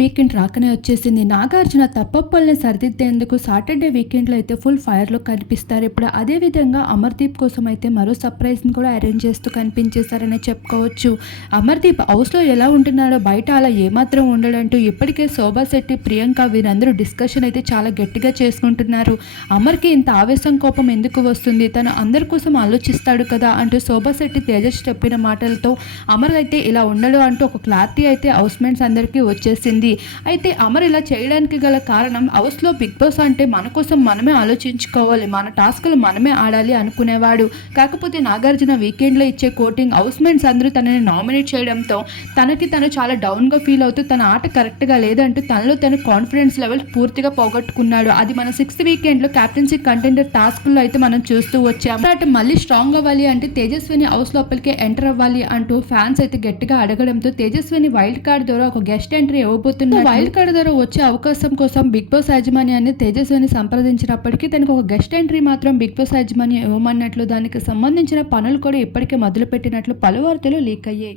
Weekend రాకనే వచ్చేసింది. Nagarjuna తప్పప్పల్ని సరిదిద్దేందుకు Saturday వీకెండ్లో అయితే ఫుల్ ఫైర్లో కనిపిస్తారు. ఇప్పుడు అదే విధంగా అమర్దీప్ కోసం అయితే మరో సర్ప్రైజ్ని కూడా అరేంజ్ చేస్తూ కనిపించేశారనే చెప్పుకోవచ్చు. అమర్దీప్ హౌస్లో ఎలా ఉంటున్నాడో బయట అలా ఏమాత్రం ఉండడంటూ ఇప్పటికే శోభా శెట్టి ప్రియాంక వీరందరూ డిస్కషన్ అయితే చాలా గట్టిగా చేసుకుంటున్నారు. అమర్కి ఇంత ఆవేశం కోపం ఎందుకు వస్తుంది? తను అందరి కోసం ఆలోచిస్తాడు కదా అంటూ శోభా శెట్టి తేజస్ చెప్పిన మాటలతో అమర్ అయితే ఇలా ఉండడు అంటూ ఒక క్లారిటీ అయితే హౌస్ మేట్స్ అందరికీ వచ్చేసింది. అయితే అమర్ ఇలా చేయడానికి గల కారణం హౌస్లో బిగ్ బాస్ అంటే మన కోసం మనమే ఆలోచించుకోవాలి. మన టాస్క్లు మనమే ఆడాలి అనుకునేవాడు. కాకపోతే నాగార్జున వీకెండ్లో ఇచ్చే కోటింగ్ హౌస్ మేట్స్ అందరూ తనని నామినేట్ చేయడంతో తనకి తను చాలా డౌన్గా ఫీల్ అవుతూ తన ఆట కరెక్ట్గా లేదంటూ తనలో తన కాన్ఫిడెన్స్ లెవెల్ పూర్తిగా పోగొట్టుకున్నాడు. అది మన సిక్స్త్ వీకెండ్లో క్యాప్టెన్సీ కంటెండర్ టాస్క్లో అయితే మనం చూస్తూ వచ్చాము అటు మళ్ళీ స్ట్రాంగ్ అవ్వాలి అంటే తేజస్విని హౌస్ లోపలికి ఎంటర్ అవ్వాలి అంటూ ఫ్యాన్స్ అయితే గట్టిగా అడగడంతో తేజస్విని వైల్డ్ కార్డ్ ద్వారా ఒక గెస్ట్ ఎంట్రీ చేయబోతున్న వైల్డ్ కార్డ్ ద్వారా వచ్చే అవకాశం కోసం బిగ్ బాస్ యాజమాన్యాన్ని తేజస్విని సంప్రదించినప్పటికీ తనకు ఒక గెస్ట్ ఎంట్రీ మాత్రం బిగ్ బాస్ యాజమాన్యం ఇవ్వమన్నట్లు దానికి సంబంధించిన పనులు కూడా ఇప్పటికే మొదలుపెట్టినట్లు పలు వార్తలు లీక్ అయ్యాయి.